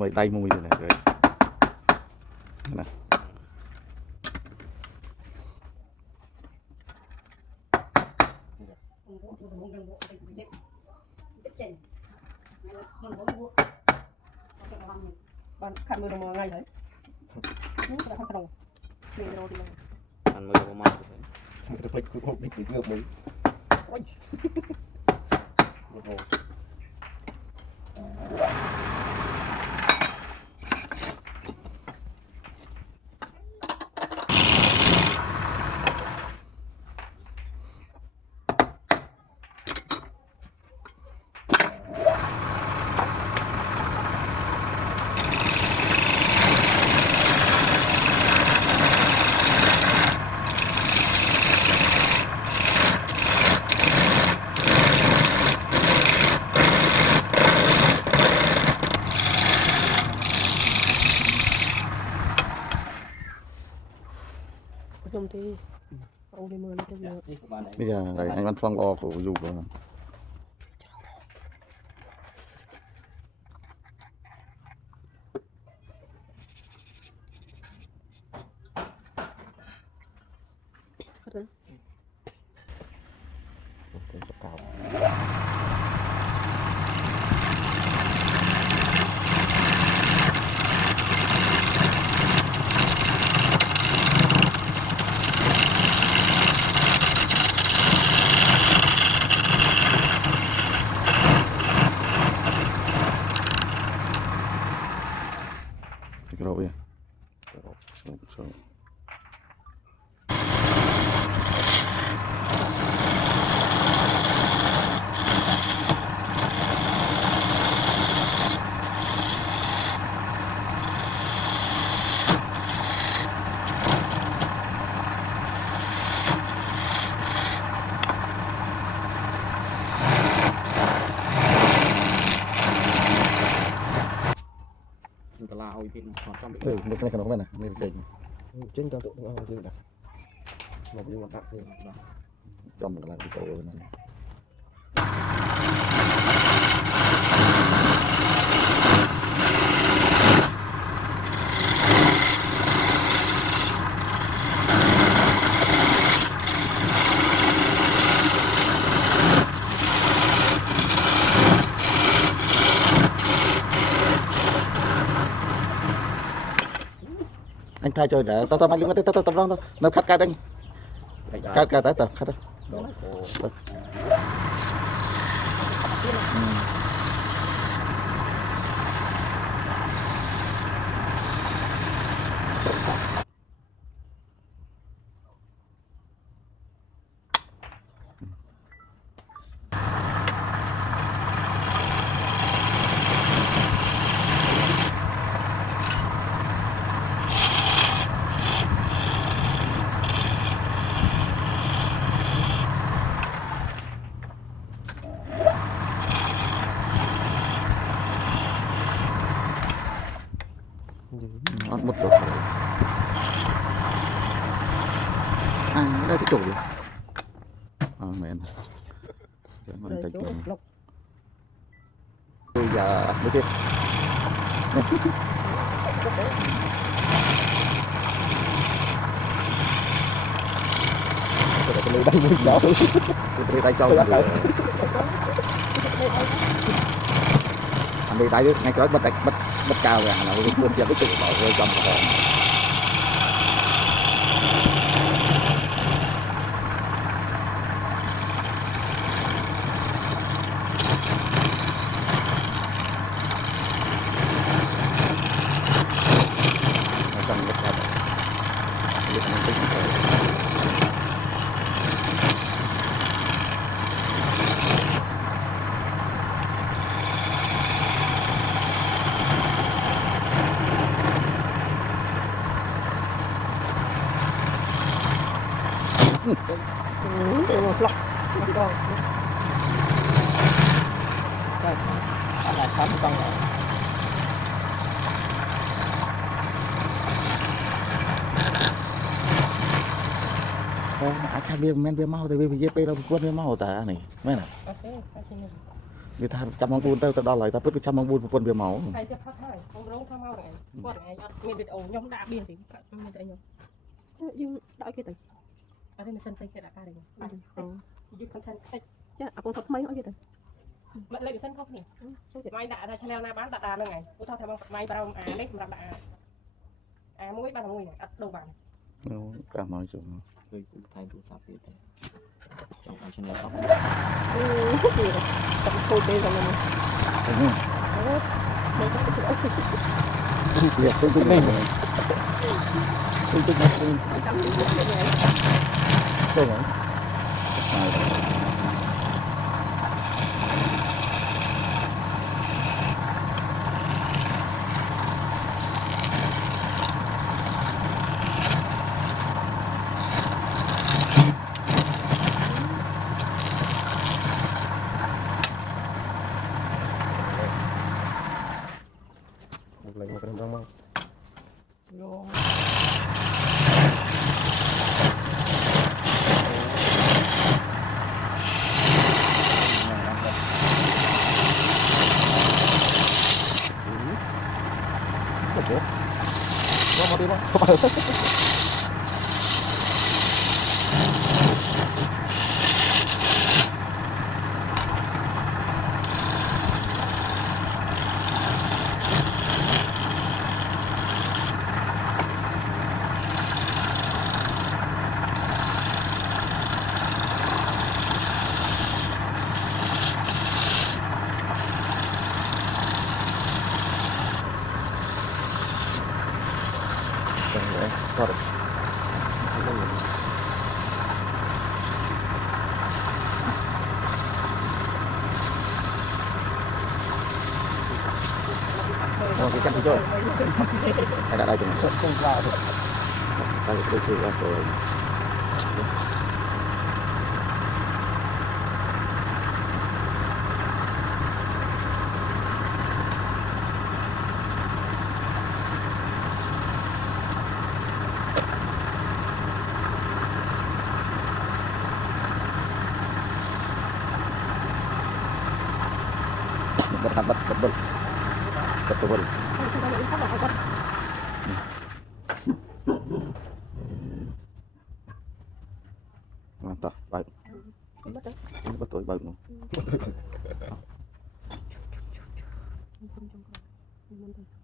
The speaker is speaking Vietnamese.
mày tay mùi rồi này rồi nè bạn khăn mưa đồng ngày đấy là không đồng khăn mưa đồng ngày được lịch cũng không biết ngược mấy trong thì ông đi mưa tới mưa bây giờ anh Văn Phong lo của dù rồi cái rồi được cái này không này này cái trên cao tự nó không được đặt một cái mặt đặt trong là cái tổ này anh thay chơi để tao mang luôn tao nó khát cái đây khát tới tao khát đấy một chỗ à đây cái chỗ gì mẹ mình tịch bây giờ mới tiếp cái lưới đánh mũi gió cái lưới đánh trâu anh đi tay ngay cái bắt cao rồi nào cũng quên cho cái sự bảo vệ trong của một lọc là sắm con ai khai bia men bia mau thì bia bia đâu quân bia mau ta này mấy này អត់ទេតែជានេះ đi tham trăm mong buôn tới tới đó lại ta biết trăm mong buôn quân bia máu ហើយចាប់ផឹកហើយបងរងថាមកហ្នឹងគាត់ហ្នឹងអត់មានវីដេអូខ្ញុំដាក់បៀនទេគាត់មានតែខ្ញុំយើងដាក់គេទៅអត់ទេមិនសិនទៅគេដាក់ការទេយើង content ខ្ទេចចាអាបងថតថ្មីអត់គេទៅមិនលេខមិនសិនខុសគ្នាចូលតែម៉ៃដាក់ថា channel ណាបានដាក់ហ្នឹងហើយឧទាហរណ៍ថាបងម៉ៃប្រោមអានេះសម្រាប់ដាក់អាមួយបានមួយអត់ដូរបាន cảm ơn chú ឃើញគូថៃទូរស័ព្ទទៀតតែចង់ឲ្យ channel អស់ ទៅធ្វើទេតែមិន việc tôi cũng nên tôi cũng nên tôi nói một lần một lần trong mau យោ có một đi không không phải sorry cái chân thôi hay là đây chúng không vào được đây là cái chuyện rồi betul betul mantap baik betul baik Hãy subscribe cho kênh Ghiền Mì Gõ để không bỏ lỡ những video hấp dẫn